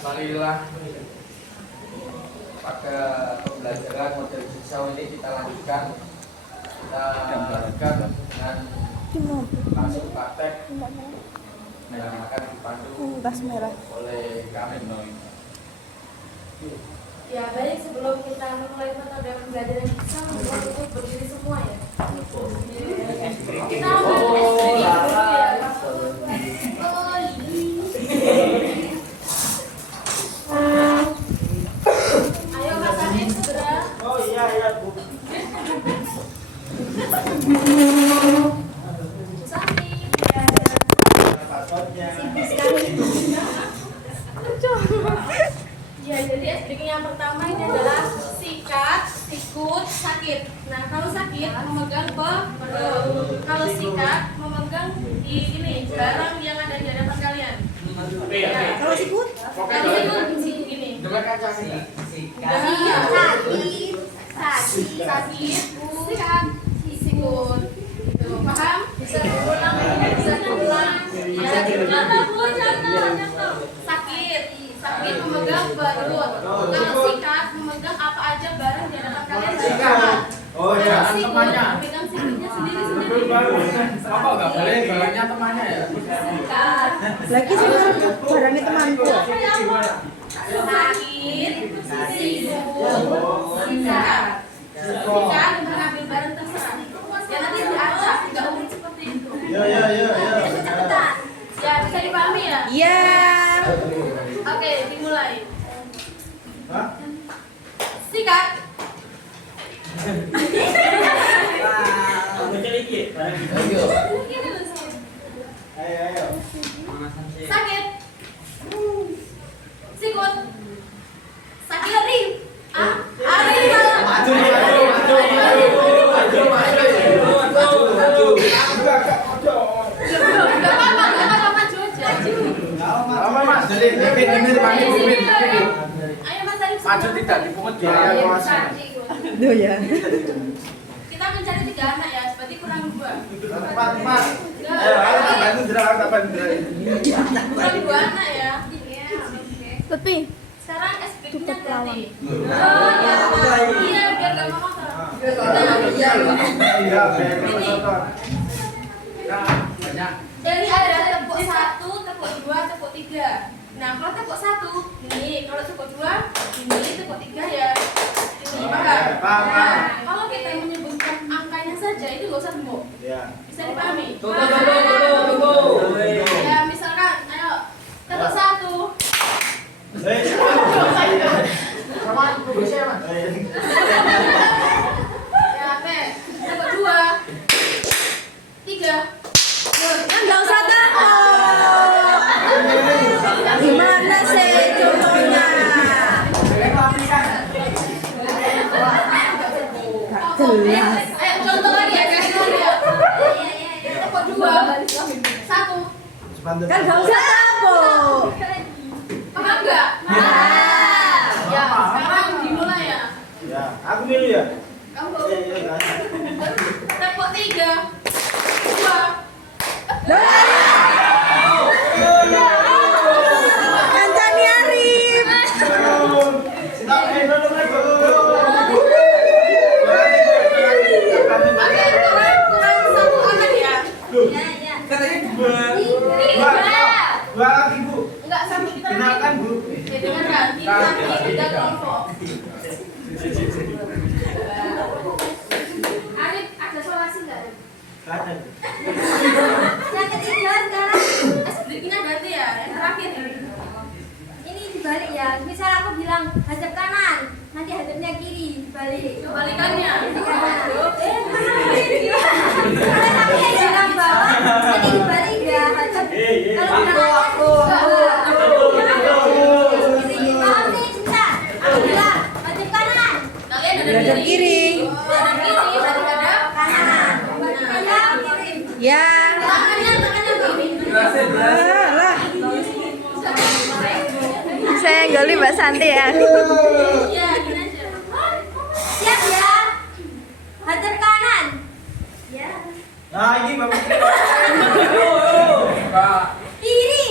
Marilah pada pembelajaran model jigsaw ini kita lanjutkan. Kita lanjutkan dengan masuk praktek yang akan dipandu oleh kami. Ya baik, sebelum kita memulai metode pembelajaran jigsaw, untuk berdiri semua ya. Kita berdiri ya. Ayo Mas Amin segera. Oh iya Bu. Sami. Passwordnya. Ya, jadi SPK yang pertama ini adalah sikat, sikut, sakit. Nah, kalau sakit memegang kalau sikat memegang di ini barang yang ada di hadapan kalian. Ya. Kalau sikut ini. Dengan kaca ini. Sakit, sikat, sikut. Gitu. Paham? Bisa diulang. Sakit memegang perut. Kalau sikat memegang apa aja barang di hadapan kalian. Sikat. Oh ya, temannya. Memegang sikutnya sendiri-sendiri. Apa enggak boleh barangnya temannya ya? Sikat. Lagi sama barangnya temanku. Sakit, sikut, sikat. Sikat mengambil barang terserah. Ya nanti diacak, nggak umum seperti itu. Ya. Cepetan. Ya bisa dipahami ya? Iya. Oke, dimulai. Hah? Sikat. Ayo. Ayo. Sakit. Sikut. Sakit Ari. Ari. Enggak apa-apa maju aja. Apa Mas? Jadi ini dipanggil Bumin. Ayo Mas Arif. Maju tidak dipungut biaya kawasan. Duh ya. Kita mencari 3 anak ya, berarti kurang 2. Tepat. Ayo bantu jelas apa Kurang 2 anak ya. Tapi Sekarang SPK-nya ganti. Oh, Iya, biar gak mau motor. Iya, Banyak. Jadi ada tepuk 1, tepuk 2, tepuk 3. Nah, kalau tepuk 1 ini, kalau tepuk 2 ini, tepuk 3 ya. Ini paham? Nah, kalau kita menyebutkan angkanya saja itu gak usah tembok. Ya. Bisa dipahami? Tunggu. Ya, misalkan, ayo tepuk 1. Sama itu bisa Mas. Ya, oke. Tepuk 2. 3. kan nggak usah takut. Gimana sih contohnya? Gak jelas. Ayo contoh lagi ya, contoh lagi ya. Tepuk 2. 1. Kan nggak usah takut. Paham nggak? Ya, sekarang dimulai ya. Ya, aku milih ya. Kamu Iya. tepuk 3. 2. Kancani Arif. Stop dulu. Oke, kurang 1 anak ya. Katanya Ini dua lagi Bu. enggak sama kita Dengarkan Bu. Ya dengarkan, ini nanti kita kelompok. Arif, ada solasi nggak Arif? Ada. Yang ketiga sekarang SPK-nya ganti ya, yang terakhir Ini dibalik ya. Misal aku bilang hadap kanan, nanti hadapnya kiri, dibalik. kebalikannya. Kalau aku bilang bawah, nanti dibalik ya hadap. Kalau bilang paham nih cinta. Aku bilang hadap kanan, Kalian ada Hadap kiri. Hadap kiri, hadap kanan. Hadap kiri. Ya. tangannya begini. Lah. Saya gali Mbak Santi ya. Iya, gini aja. Siap ya. Hadap kanan. Ya. Nah, ini Bapak. Kiri.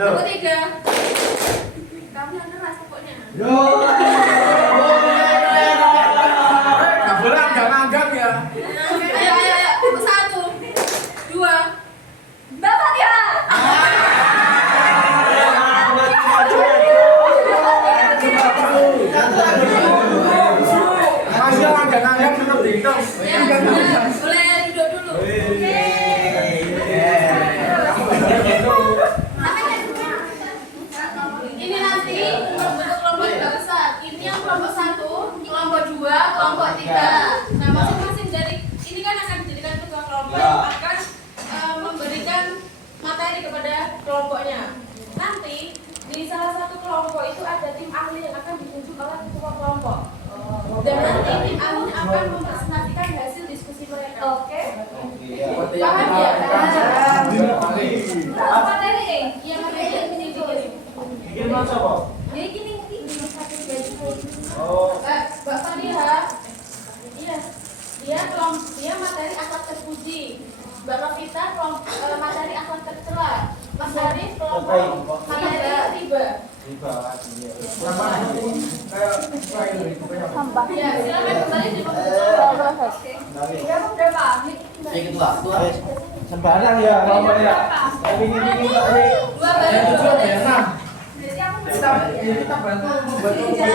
Yang ketiga. Kamu yang keras pokoknya. Nggak boleh nggak nganggap ya. Ayo. 1, 2. Bapak ya. Masih orang nggak nganggap tetap dihitung. Ya, boleh duduk dulu. Ini nanti bentuk kelompok juga besar. Ini yang kelompok 1, kelompok 2, kelompok 3. Nah, masing-masing dari ini kan akan dijadikan ketua kelompok yang akan memberikan materi kepada kelompoknya. Nanti di salah satu kelompok itu ada tim ahli yang akan ditunjuk oleh ketua kelompok. Dan nanti tim ahli akan mempresentasikan hasil diskusi mereka. Oke? Paham ya? Materi nih. Iya, materi ini dikirim. Bikin masa kok? Jadi gini Oh, Mbak Fadiha, iya, dia materi akhlak terpuji. Mbak Novita materi akhlak tercela. Mas Arif kelompok materi riba. Ya, silakan kembali di berapa? sembarang ya kelompok ya. Tapi ini tak ada. 2 baru. Yang 7 ada yang 6. Jadi aku Kita bantu membuat kelompok.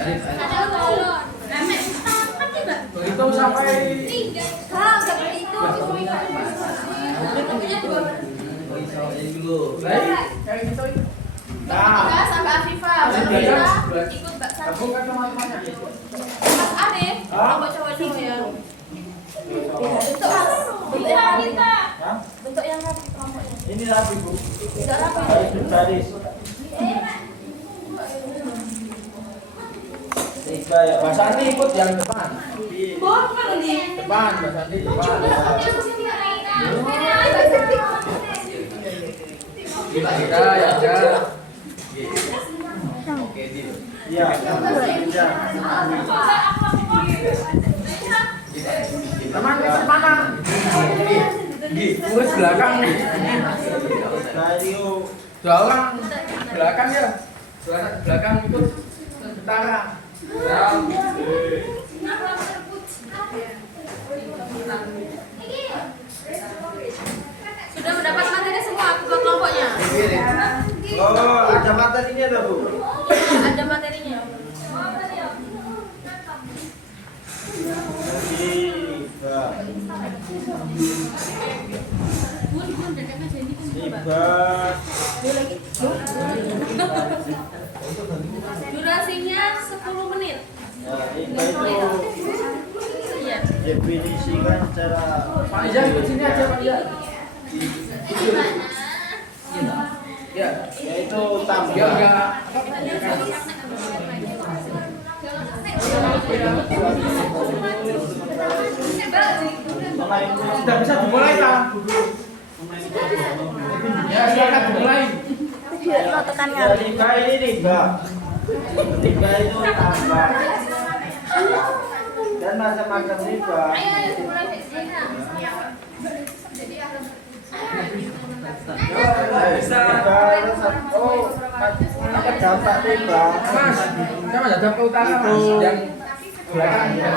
Ada tolong. Amek, apa sih, Mbak? Hitung sampai 3. enggak begitu. Bentuknya 2. kayak gitu. Nah, sampai Afifah, baru kita ikut Mbak Sari. Kamu kan teman-temannya. Mas Arif, kelompok cowok-cowok ya. Bentuk yang rapi kelompoknya. Ini rapi bu. Tidak rapi. Garis. Tiga ya. Mbak Santi ikut yang depan. Bukan di. Depan, Mbak Santi depan. Kita ya udah. Oke, deal. Iya. Iya. Teman ikut mana? Urus belakang. Dario. 2 orang belakang ya. Belakang ikut utara. Sudah mendapat materi semua ketua kelompoknya. Oh, ada materinya ada bu. Ada materinya. Tiga. Tiga. Durasinya 10 menit. Nah, itu Iya. definisikan secara Pak Ijaz ikut sini aja Pak Ijaz. Ya. yaitu tambah. Ya enggak. Sudah bisa dimulai lah. Ya silakan dimulai. Lo tekan Ya, tiga ini tiga. Tiga itu tambah. Dan macam-macam tiga. Ayo dimulai dari sini. Oh, apa dampak tiga? Mas, saya menghadap ke utara Mas. Yang belakang ya.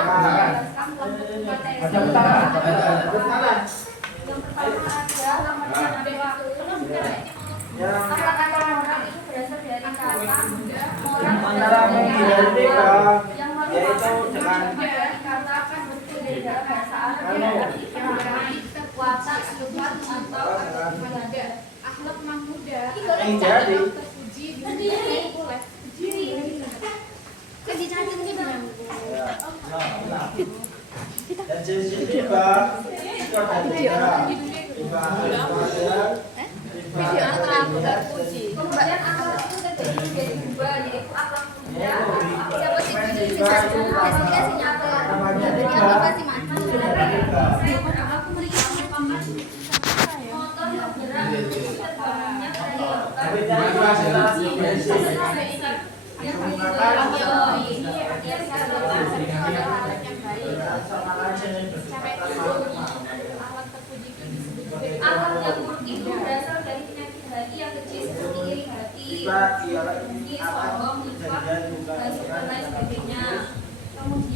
Ada utara. Antara menghindari tiga, yaitu dengan yang jadi dan sisi tiga itu ada tiga. Video terlalu terpuji. Kemudian akhlak itu terjadi jadi berubah jadi akhlak muda. Siapa sih spesifikasinya apa? Jadi aplikasi mana? Aku memiliki motor yang gerak. Tapi dari masalah Yang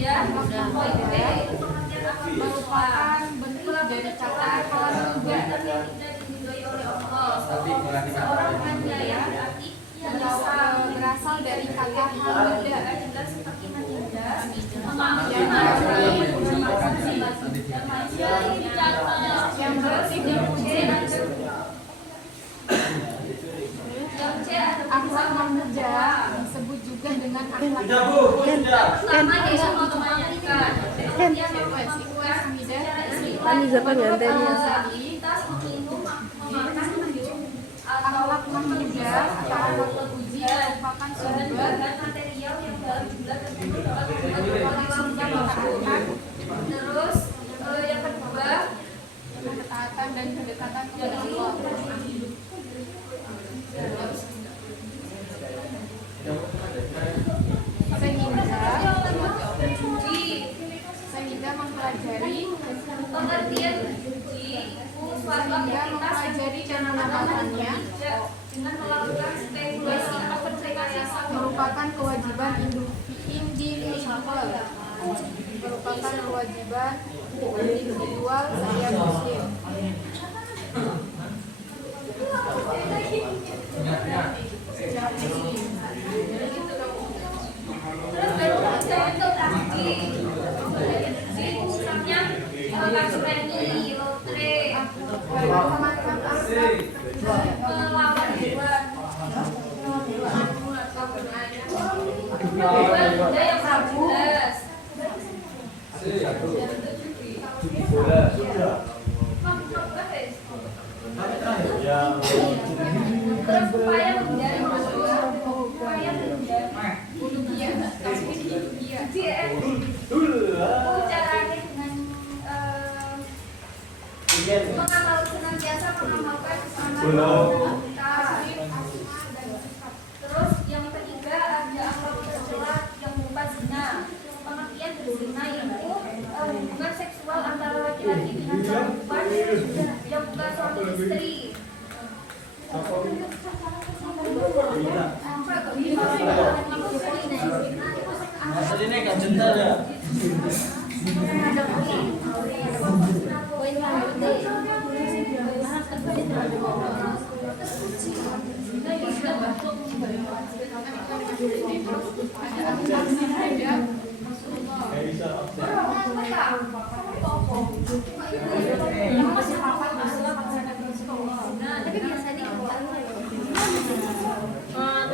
muda merupakan bentuk dari kata akhlak muda seorang hamba yang berasal dari kata muda yang bersih dipuji akhlak memuja disebut juga dengan akhlak Tani siapa gantinya? akhlak memuja atau akhlak terpuji merupakan sumber material yang baru terus yang kedua ketaatan dan kedekatan kepada Allah sehingga mempelajari pengertian mempelajari dan mengamalkannya dengan melakukan spekulasi atau rekayasa merupakan kewajiban individual setiap muslim. Terus baru ada untuk kasueni, lotre, melawan hewan, ada yang berbulas, terus upaya menghindari caranya dengan senantiasa mengamalkan kesamaan kita. Terus yang ketiga ada akhlak tercela yang berupa zina. Pengertian berzina yaitu hubungan seksual antara laki-laki dengan perempuan yang bukan suami istri. Ini kan jentar ya.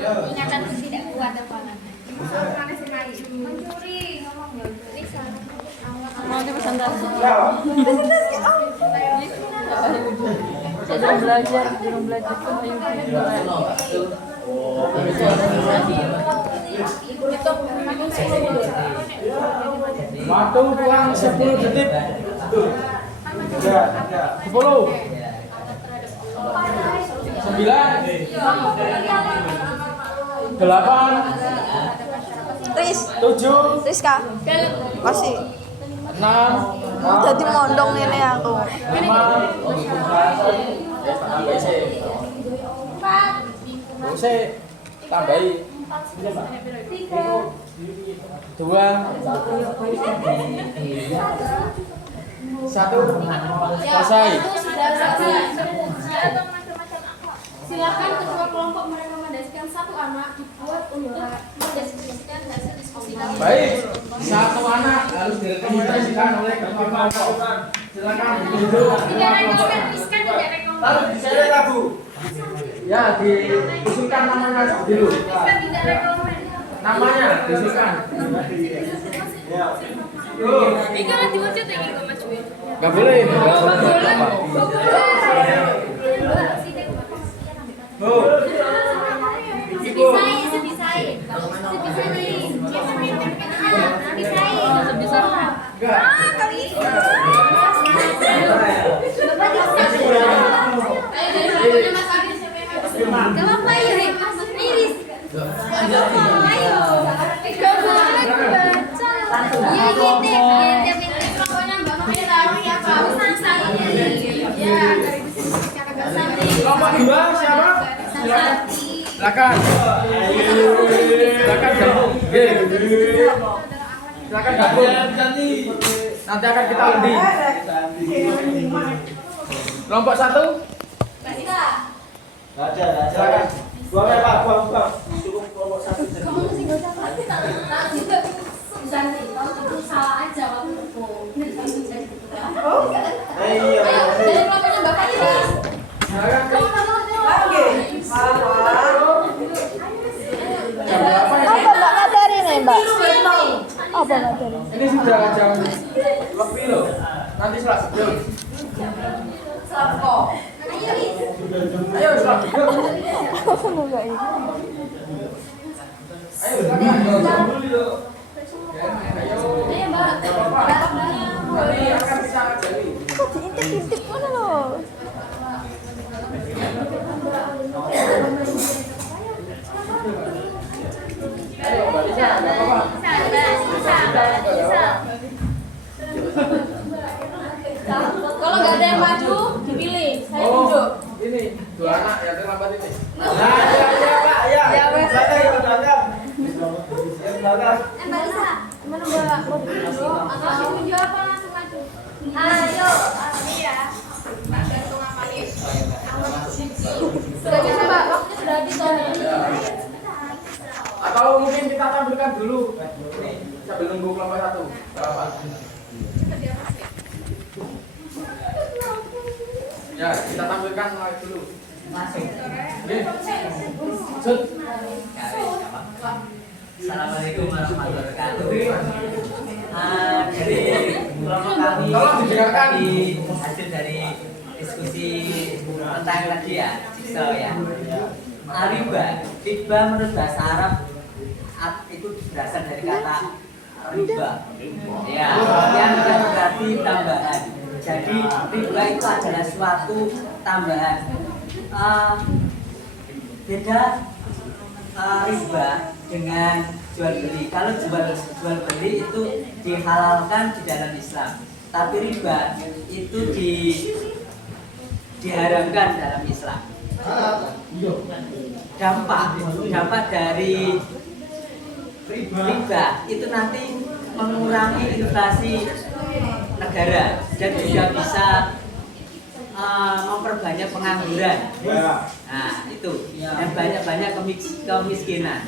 Ingatan tidak kuat apa mencuri Mau presentasi. Saya belajar tuh Waktu kurang 10 detik. 10 9 8 7 Rizka. Masih. 6 Jadi mondong ini aku. 5 tambahi 2 1 selesai. Silakan ketua kelompok merekomendasikan satu anak dibuat untuk mendiskusikan hasil diskusi kami. Baik, satu anak harus direkomendasikan oleh ketua kelompok. Silakan duduk. Tidak rekomendasikan, tidak rekomendasikan. Lalu di sana Rabu. Ya, diusulkan namanya dulu. Tidak rekomendasikan. Namanya diusulkan. Ya. Ini kan diwujud ini kok Mas Wi. Enggak boleh. Kelompok 2 siapa? Silakan. Silakan gabung. Silakan gabung. Nanti akan kita undi. Kelompok 1. Mbak Sita. Silakan. Buang ya Pak, buang. Cukup kelompok 1. Kamu mesti gak usah mati tak Susan sih, kamu itu salah aja waktu itu. Ayo. Ayo, dari kelompoknya Mbak Fatima. Silakan. Apa Mbak materi nih Mbak? Apa materi? Ini sudah jam lebih loh. Nanti setelah sebelum. Ayo setelah sebelum. Semoga ini. Ayo silakan. Ayo. Ayo Mbak. Nanti akan bisa jadi. Kok diintip-intip mana loh? Ayo Mbak Lisa, nggak apa-apa. Kalau nggak ada yang maju, dipilih. Saya Oh, tunjuk. ini dua anak yang terlambat ini. Ya Pak, ya. Ya, wes. Belakang. Mbak Lisa, Mana Mbak? Mau dipilih dulu? Atau langsung tunjuk apa langsung maju? ayo. Iya. Mbak gantung apa nih? Sudah bisa Mbak, waktunya sudah habis soalnya. Atau mungkin kita tampilkan dulu sambil nunggu kelompok 1. Berapa? Ya, kita tampilkan live dulu. Oke. Sud. Assalamualaikum warahmatullahi wabarakatuh. Dari kelompok kami Tolong didengarkan. tadi hasil dari diskusi tentang tadi ya, jigsaw ya. Riba menurut bahasa Arab itu berasal dari kata riba. Ya, yang berarti tambahan. Jadi riba itu adalah suatu tambahan. Beda riba dengan jual beli. Kalau jual beli itu dihalalkan di dalam Islam, tapi riba itu diharamkan dalam Islam. Dampak dari riba itu nanti mengurangi inflasi negara dan juga bisa memperbanyak pengangguran. Nah itu dan banyak kemiskinan.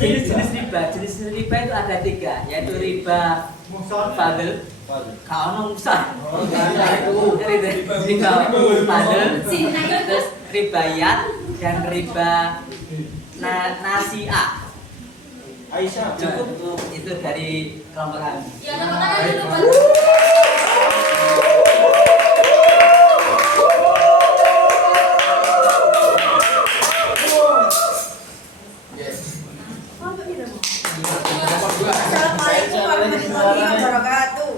Jenis-jenis riba itu ada 3, yaitu riba fadl, kalau musah, riba fadl, terus riba yat dan riba nasi'ah. Aisyah. Cukup itu dari kelompok kami. Ya, tepuk tangan dulu Mbak. Kelompok 2. Assalamualaikum warahmatullahi wabarakatuh.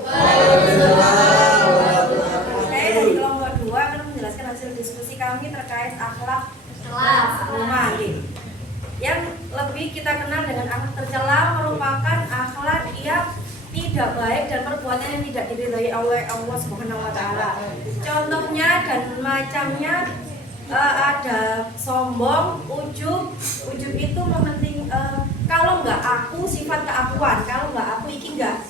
Saya dari kelompok 2 akan menjelaskan hasil diskusi kami terkait akhlak rumah. Yang lebih kita kenal dengan akhlak tercela merupakan akhlak yang tidak baik dan perbuatan yang tidak diridhoi oleh Allah Subhanahu wa taala. Contohnya dan macamnya ada sombong, ujub itu mementing kalau nggak aku sifat keakuan, kalau nggak aku iki nggak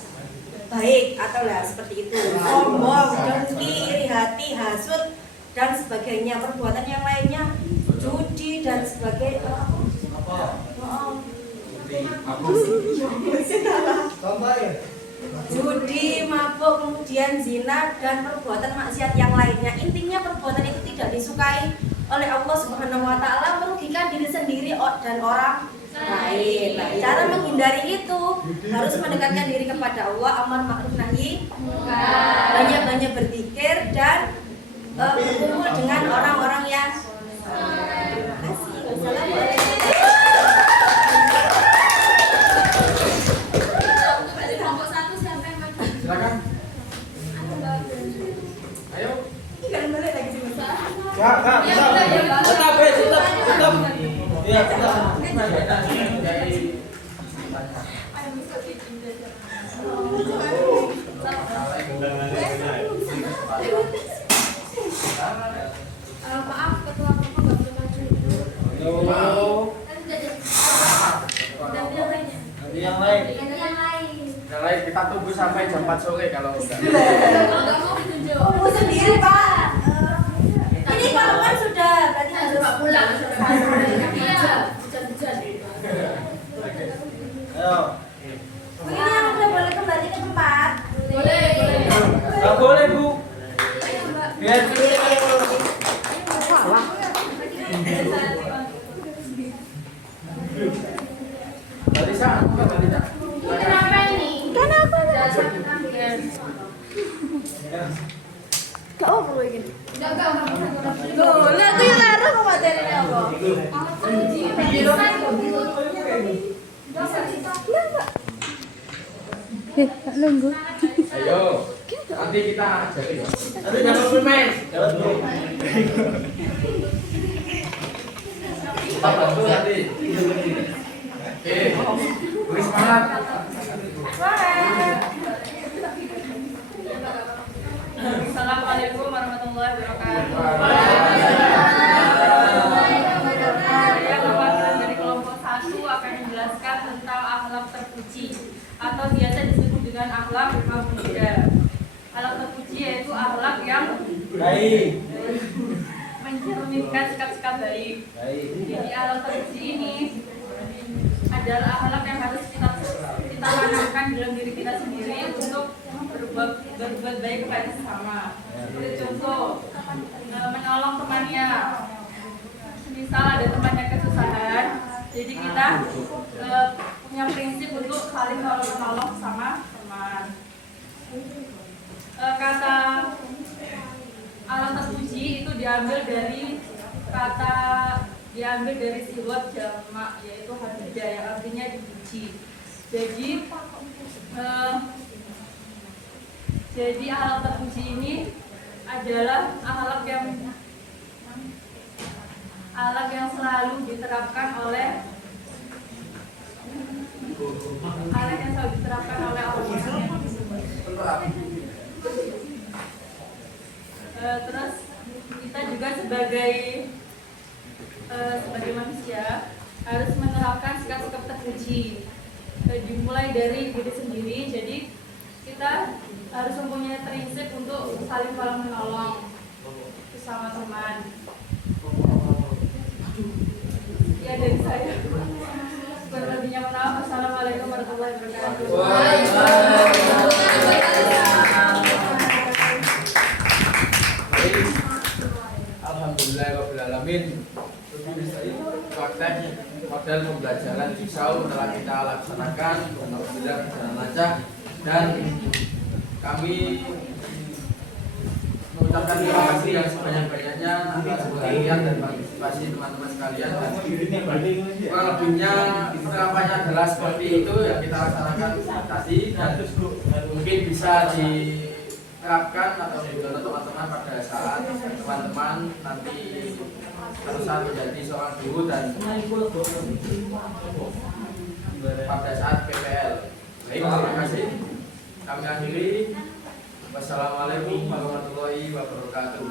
baik atau lah seperti itu. Sombong, dengki, iri hati, hasud dan sebagainya. Perbuatan yang lainnya judi dan sebagainya. Judi, mabuk, kemudian zina dan perbuatan maksiat yang lainnya. Intinya perbuatan itu tidak disukai oleh Allah Subhanahu wa taala, merugikan diri sendiri dan orang lain. Nah, cara menghindari itu harus mendekatkan diri kepada Allah, amar ma'ruf nahi, banyak-banyak berzikir dan berkumpul dengan orang-orang yang terima kasih. Wassalamualaikum. Kelompok 1 siapa yang maju? Silakan. Ayo. Ini kan balik lagi sih. Kak, Ya, udah, ya, Mbak. tetap. Iya, tetap. Maaf, ketua kelompok nggak boleh maju. Halo. Kan udah jadi. Dan yang lainnya. Yang lain. Yang lain. 4 sore kalau enggak. Kalau nggak mau ditunjuk. Oh, sendiri Pak. Ini kalau kan sudah berarti harus pulang. Iya, hujan-hujan. Ayo. Ini yang udah boleh kembali ke tempat. Boleh. Nggak boleh, Bu. Biar Balisa, apa Balisa? Kenapa ini? Kenapa? Kau perlu gini. Enggak. Loh, lah aku yang larang kok materinya apa? Tak nunggu. Ayo. Nanti kita ajari ya. nanti dapat permen. Dapat permen. Kita bantu nanti. Oke. Beri semangat. Assalamualaikum warahmatullahi wabarakatuh. Saya perwakilan dari kelompok 1 akan menjelaskan tentang akhlak terpuji atau biasa disebut dengan akhlak mulia. Akhlak terpuji yaitu akhlak yang Baik. mencerminkan sikap-sikap baik. Baik. Jadi akhlak terpuji ini adalah akhlak yang harus kita tanamkan dalam diri kita sendiri untuk berbuat baik kepada sesama. Seperti contoh, menolong temannya. Misal ada temannya kesusahan, jadi kita punya prinsip untuk saling menolong sama teman. Kata akhlak terpuji itu diambil dari siwat jamak, yaitu hamidah, yang artinya dipuji. Jadi akhlak terpuji ini adalah akhlak yang selalu diterapkan oleh orang-orang. Terus kita juga sebagai manusia harus menerapkan sikap-sikap terpuji. Dimulai dari diri sendiri, jadi kita harus mempunyai prinsip untuk saling menolong sesama teman. Ya, dari saya. Berlebihnya mohon maaf. Assalamualaikum warahmatullahi wabarakatuh. Alhamdulillahirrahmanirrahim. Praktek model pembelajaran Jisau telah kita laksanakan. Alhamdulillah berjalan lancar dan kami mengucapkan terima kasih yang sebanyak-banyaknya atas perhatian dan partisipasi teman-teman sekalian. Dan kurang lebihnya penerapannya adalah seperti itu yang kita laksanakan tadi, dan mungkin bisa diterapkan atau dicontoh teman-teman pada saat teman-teman nanti berusaha menjadi seorang guru dan pada saat PPL. Baik, terima kasih. Kami akhiri. Wassalamualaikum warahmatullahi wabarakatuh.